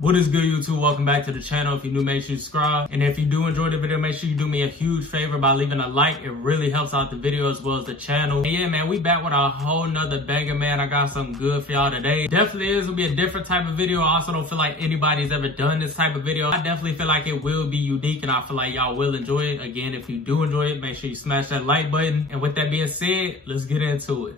What is good, YouTube? Welcome back to the channel. If you're new, make sure you subscribe. And if you do enjoy the video, make sure you do me a huge favor by leaving a like. It really helps out the video as well as the channel. And yeah, man, we back with a whole nother banger, man. I got something good for y'all today. Definitely is gonna be a different type of video. I also don't feel like anybody's ever done this type of video. I definitely feel like it will be unique and I feel like y'all will enjoy it. Again, if you do enjoy it, make sure you smash that like button. And with that being said, let's get into it.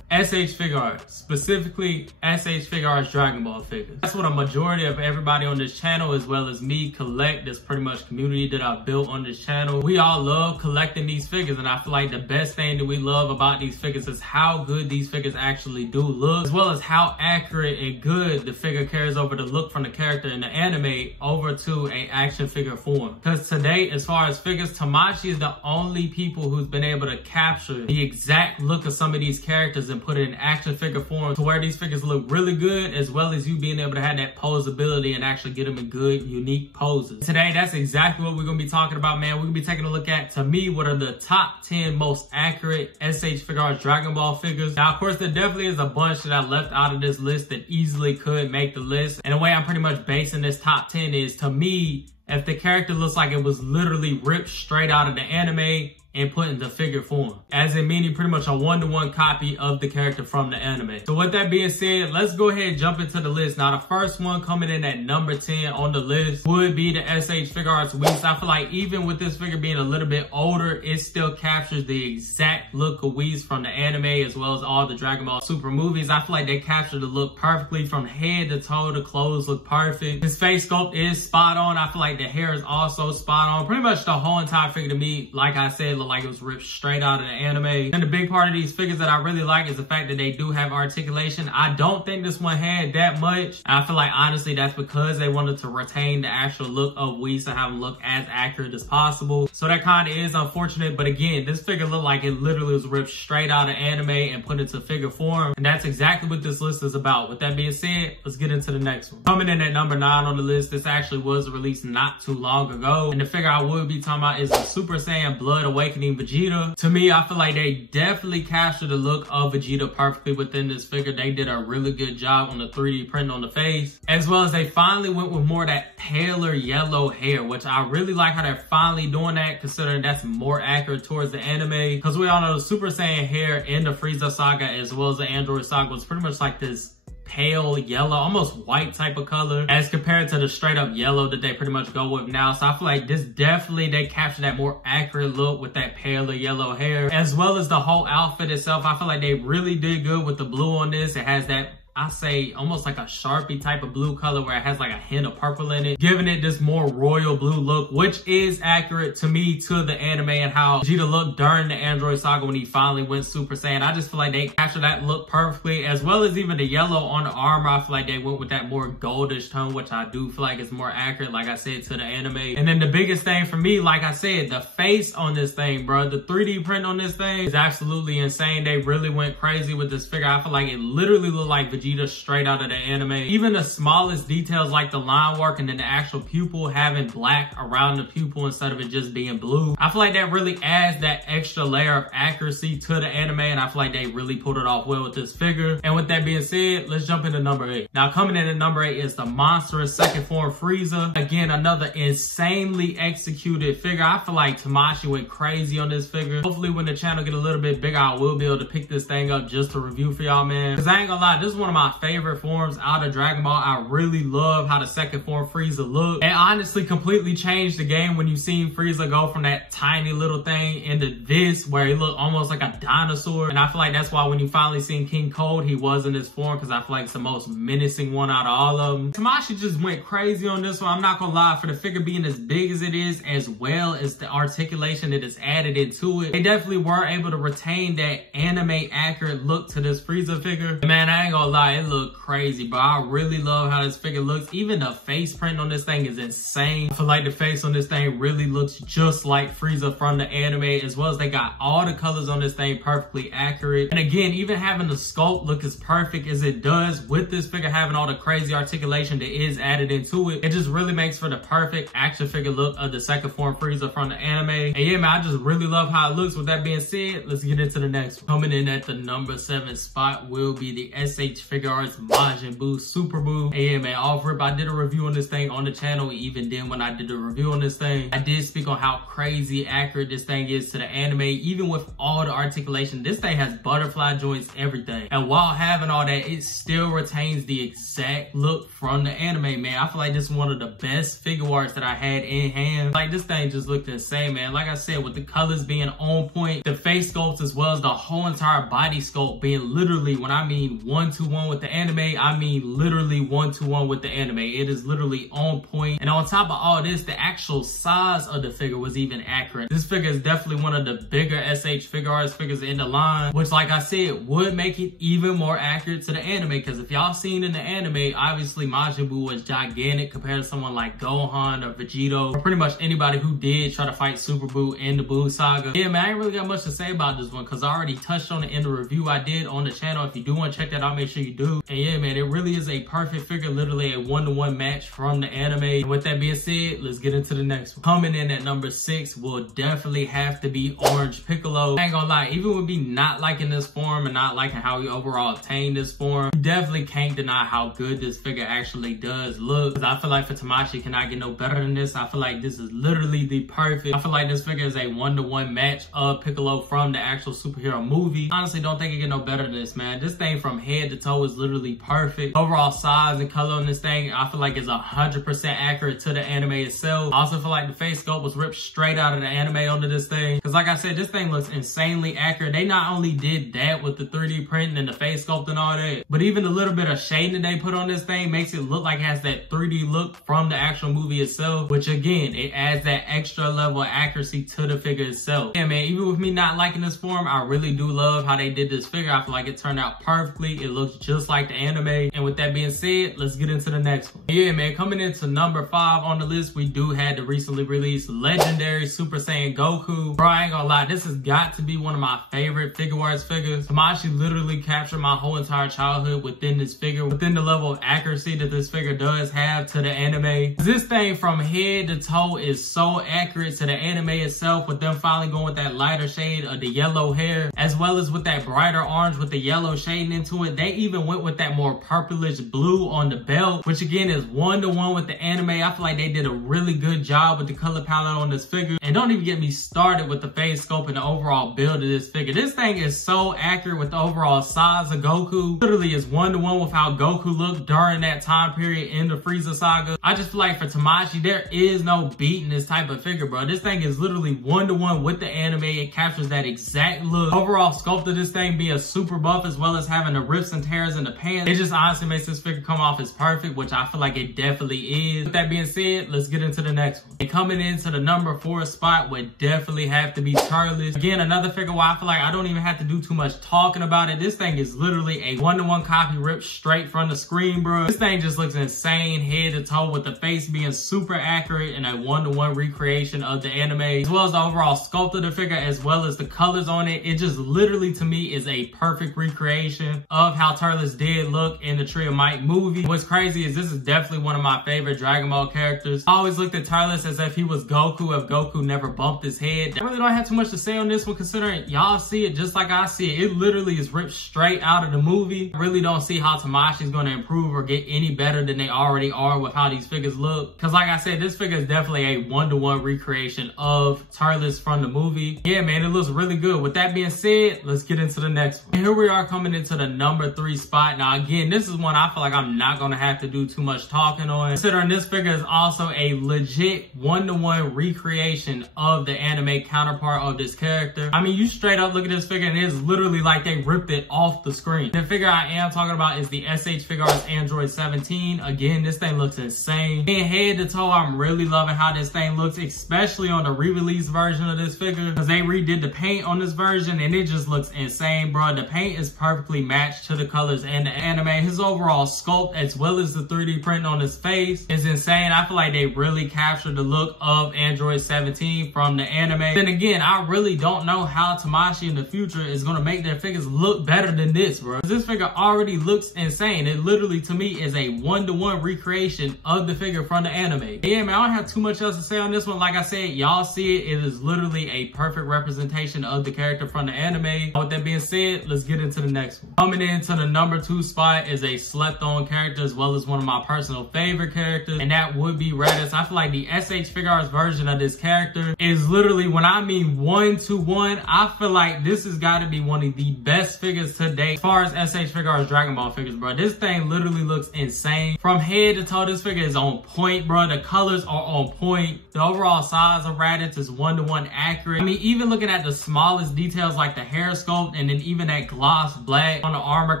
SH Figuarts, specifically SH Figuarts Dragon Ball figures. That's what a majority of everybody on this channel, as well as me, collect. This pretty much community that I built on this channel. We all love collecting these figures, and I feel like the best thing that we love about these figures is how good these figures actually do look, as well as how accurate and good the figure carries over the look from the character in the anime over to a action figure form. Because today, as far as figures, Tamashii is the only people who's been able to capture the exact look of some of these characters and put it in action figure form to where these figures look really good, as well as you being able to have that posability and actually get them in good, unique poses. Today, that's exactly what we're going to be talking about, man. We're going to be taking a look at, to me, what are the top 10 most accurate SH Figuarts Dragon Ball figures. Now, of course, there definitely is a bunch that I left out of this list that easily could make the list. And the way I'm pretty much basing this top 10 is, to me, if the character looks like it was literally ripped straight out of the anime and put into figure form, as in meaning pretty much a one-to-one copy of the character from the anime. So with that being said, let's go ahead and jump into the list. Now, the first one coming in at number 10 on the list would be the SH Figuarts Whis. I feel like even with this figure being a little bit older, it still captures the exact look of Whis from the anime, as well as all the Dragon Ball Super movies. I feel like they capture the look perfectly from head to toe. The clothes look perfect. His face sculpt is spot on. I feel like the hair is also spot on. Pretty much the whole entire figure to me, like I said, like it was ripped straight out of the anime. And the big part of these figures that I really like is the fact that they do have articulation. I don't think this one had that much. I feel like honestly that's because they wanted to retain the actual look of Whis and have them look as accurate as possible. So that kind of is unfortunate, but again, this figure looked like it literally was ripped straight out of anime and put into figure form, and that's exactly what this list is about. With that being said, let's get into the next one. Coming in at number 9 on the list, this actually was released not too long ago, and the figure I would be talking about is the Super Saiyan Blood Awakening Vegeta. To me, I feel like they definitely captured the look of Vegeta perfectly within this figure. They did a really good job on the 3D print on the face, as well as they finally went with more of that paler yellow hair, which I really like how they're finally doing that, considering that's more accurate towards the anime. Because we all know the Super Saiyan hair in the Frieza saga as well as the Android saga was pretty much like this pale yellow, almost white type of color, as compared to the straight up yellow that they pretty much go with now. So I feel like this definitely, they capture that more accurate look with that paler yellow hair, as well as the whole outfit itself. I feel like they really did good with the blue on this. It has that, I say, almost like a Sharpie type of blue color where it has like a hint of purple in it, giving it this more royal blue look, which is accurate to me to the anime and how Vegeta looked during the Android saga when he finally went Super Saiyan. I just feel like they captured that look perfectly, as well as even the yellow on the armor. I feel like they went with that more goldish tone, which I do feel like is more accurate, like I said, to the anime. And then the biggest thing for me, like I said, the face on this thing, bro. The 3D print on this thing is absolutely insane. They really went crazy with this figure. I feel like it literally looked like Vegeta straight out of the anime. Even the smallest details like the line work and then the actual pupil having black around the pupil instead of it just being blue. I feel like that really adds that extra layer of accuracy to the anime, and I feel like they really pulled it off well with this figure. And with that being said, let's jump into number 8. Now, coming in at number 8 is the monstrous second form Frieza. Again, another insanely executed figure. I feel like Tamashii went crazy on this figure. Hopefully when the channel get a little bit bigger, I will be able to pick this thing up just to review for y'all, man. Because I ain't gonna lie, this is one of my favorite forms out of Dragon Ball. I really love how the second form Frieza looked. It honestly completely changed the game when you seen Frieza go from that tiny little thing into this, where he looked almost like a dinosaur. And I feel like that's why when you finally seen King Cold, he was in this form, because I feel like it's the most menacing one out of all of them. Tamashii just went crazy on this one. I'm not gonna lie, for the figure being as big as it is, as well as the articulation that is added into it, they definitely were able to retain that anime accurate look to this Frieza figure. And man, I ain't gonna lie, lie, it look crazy, but I really love how this figure looks. Even the face print on this thing is insane. I feel like the face on this thing really looks just like Frieza from the anime, as well as they got all the colors on this thing perfectly accurate. And again, even having the sculpt look as perfect as it does with this figure having all the crazy articulation that is added into it, it just really makes for the perfect action figure look of the second form Frieza from the anime. And yeah, man, I just really love how it looks. With that being said, let's get into the next one. Coming in at the number 7 spot will be the SH Figuarts Majin Buu Super Buu. And yeah, man, off rip, I did a review on this thing on the channel. Even then, when I did the review on this thing, I did speak on how crazy accurate this thing is to the anime. Even with all the articulation, this thing has butterfly joints, everything. And while having all that, it still retains the exact look from the anime, man. I feel like this is one of the best Figuarts that I had in hand. Like, this thing just looked insane, man. Like I said, with the colors being on point, the face sculpts as well as the whole entire body sculpt being literally, when I mean 1-to-1 with the anime, I mean literally 1-to-1 with the anime. It is literally on point. And on top of all this, the actual size of the figure was even accurate. This figure is definitely one of the bigger SH Figuarts figures in the line, which, like I said, would make it even more accurate to the anime. Because if y'all seen in the anime, obviously Majin Buu was gigantic compared to someone like Gohan or Vegito, or pretty much anybody who did try to fight Super Buu in the Buu saga. Yeah, man, I ain't really got much to say about this one because I already touched on it in the review I did on the channel. If you do want to check that out, make sure you do. And yeah, man, it really is a perfect figure, literally a 1-to-1 match from the anime. And with that being said, let's get into the next one. Coming in at number 6 will definitely have to be Orange Piccolo. I ain't gonna lie, even with me not liking this form and not liking how he overall obtained this form, you definitely can't deny how good this figure actually does look. Because I feel like for Tamashii cannot get no better than this. I feel like this is literally the perfect. I feel like this figure is a 1-to-1 match of Piccolo from the actual superhero movie. Honestly, don't think it get no better than this, man. This thing from head to toe is literally perfect. Overall size and color on this thing, I feel like is 100% accurate to the anime itself. I also feel like the face sculpt was ripped straight out of the anime onto this thing. Because like I said, this thing looks insanely accurate. They not only did that with the 3D printing and the face sculpt and all that, but even the little bit of shading that they put on this thing makes it look like it has that 3D look from the actual movie itself, which again, it adds that extra level of accuracy to the figure itself. Yeah, man, even with me not liking this form, I really do love how they did this figure. I feel like it turned out perfectly. It looks just like the anime. And with that being said, let's get into the next one. Yeah, man, coming into number 5 on the list, we do have the recently released Legendary Super Saiyan Goku. Bro, I ain't gonna lie, this has got to be one of my favorite Figuarts figures. Tamashii literally captured my whole entire childhood within this figure, within the level of accuracy that this figure does have to the anime. This thing from head to toe is so accurate to the anime itself, with them finally going with that lighter shade of the yellow hair, as well as with that brighter orange with the yellow shading into it. They even went with that more purplish blue on the belt, which again is 1-to-1 with the anime. I feel like they did a really good job with the color palette on this figure. And don't even get me started with the face sculpt and the overall build of this figure. This thing is so accurate with the overall size of Goku. Literally is 1-to-1 with how Goku looked during that time period in the Frieza saga. I just feel like for Tamashii, there is no beating this type of figure, bro. This thing is literally 1-to-1 with the anime. It captures that exact look. Overall sculpt of this thing being super buff, as well as having the rips and tears in the pants, it just honestly makes this figure come off as perfect, which I feel like it definitely is. With that being said, let's get into the next one. And coming into the number 4 spot would definitely have to be Turles. Again, another figure where I feel like I don't even have to do too much talking about it. This thing is literally a 1-to-1 copy ripped straight from the screen, bro. This thing just looks insane head to toe, with the face being super accurate and a 1-to-1 recreation of the anime, as well as the overall sculpt of the figure, as well as the colors on it. It just literally, to me, is a perfect recreation of how Turles did look in the Tree of Might movie. What's crazy is this is definitely one of my favorite Dragon Ball characters. I always looked at Turles as if he was Goku if Goku never bumped his head. I really don't have too much to say on this one, considering y'all see it just like I see it. It literally is ripped straight out of the movie. I really don't see how Tamashii is going to improve or get any better than they already are with how these figures look. Because like I said, this figure is definitely a 1-to-1 recreation of Turles from the movie. Yeah, man, it looks really good. With that being said, let's get into the next one. Here we are coming into the number 3 spot. Now again, this is one I feel like I'm not going to have to do too much talking on, considering this figure is also a legit 1-to-1 recreation of the anime counterpart of this character. I mean, you straight up look at this figure and it's literally like they ripped it off the screen. The figure I am talking about is the SH Figuarts Android 17. Again, this thing looks insane. And head to toe, I'm really loving how this thing looks, especially on the re-release version of this figure, because they redid the paint on this version and it just looks insane, bro. The paint is perfectly matched to the color colors and the anime. His overall sculpt as well as the 3D print on his face is insane. I feel like they really captured the look of Android 17 from the anime. Then again, I really don't know how Tamashii in the future is going to make their figures look better than this, bro. This figure already looks insane. It literally, to me, is a one-to-one recreation of the figure from the anime. Yeah, man, I don't have too much else to say on this one. Like I said, y'all see it. It is literally a perfect representation of the character from the anime. With that being said, let's get into the next one. Coming into the number 2 spot is a slept-on character as well as one of my personal favorite characters, and that would be Raditz. I feel like the SH Figuarts version of this character is literally, when I mean 1-to-1, I feel like this has got to be one of the best figures to date as far as SH Figuarts Dragon Ball figures, bro. This thing literally looks insane. From head to toe, this figure is on point, bro. The colors are on point. The overall size of Raditz is 1-to-1 accurate. I mean, even looking at the smallest details like the hair sculpt and then even that gloss black on the armor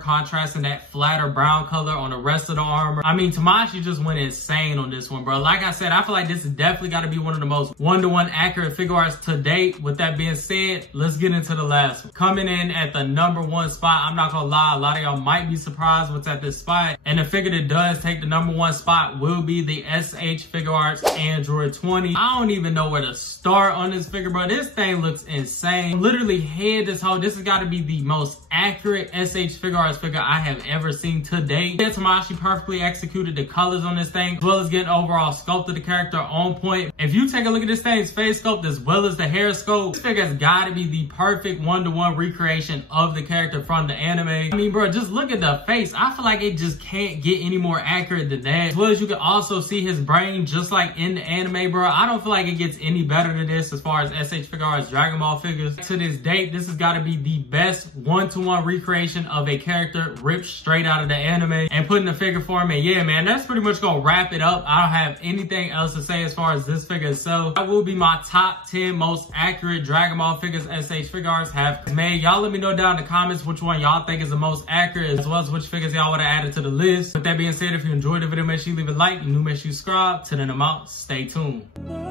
contrasting that flatter brown color on the rest of the armor. I mean, Tamashii just went insane on this one, bro. Like I said, I feel like this is definitely got to be one of the most 1-to-1 accurate figure arts to date. With that being said, let's get into the last one. Coming in at the number 1 spot, I'm not gonna lie, a lot of y'all might be surprised what's at this spot. And the figure that does take the number 1 spot will be the SH Figuarts Android 20. I don't even know where to start on this figure, bro. This thing looks insane. Literally head to toe, this has got to be the most accurate SH Figuarts figure I have ever seen to date. Tamashii perfectly executed the colors on this thing, as well as getting overall sculpt of the character on point. If you take a look at this thing's face sculpt as well as the hair sculpt, this figure has got to be the perfect 1-to-1 recreation of the character from the anime. I mean, bro, just look at the face. I feel like it just can't get any more accurate than that. As well as you can also see his brain just like in the anime, bro. I don't feel like it gets any better than this as far as SH Figuarts Dragon Ball figures. To this date, this has got to be the best 1-to-1 recreation of a character ripped straight out of the anime and putting the figure form in. Yeah, man, that's pretty much gonna wrap it up. I don't have anything else to say as far as this figure itself. That will be my top 10 most accurate Dragon Ball figures SH Figuarts have made. Y'all let me know down in the comments which one y'all think is the most accurate, as well as which figures y'all would have added to the list. With that being said, if you enjoyed the video, make sure you leave a like. If you new, make sure you subscribe. Till then, I'm out. Stay tuned.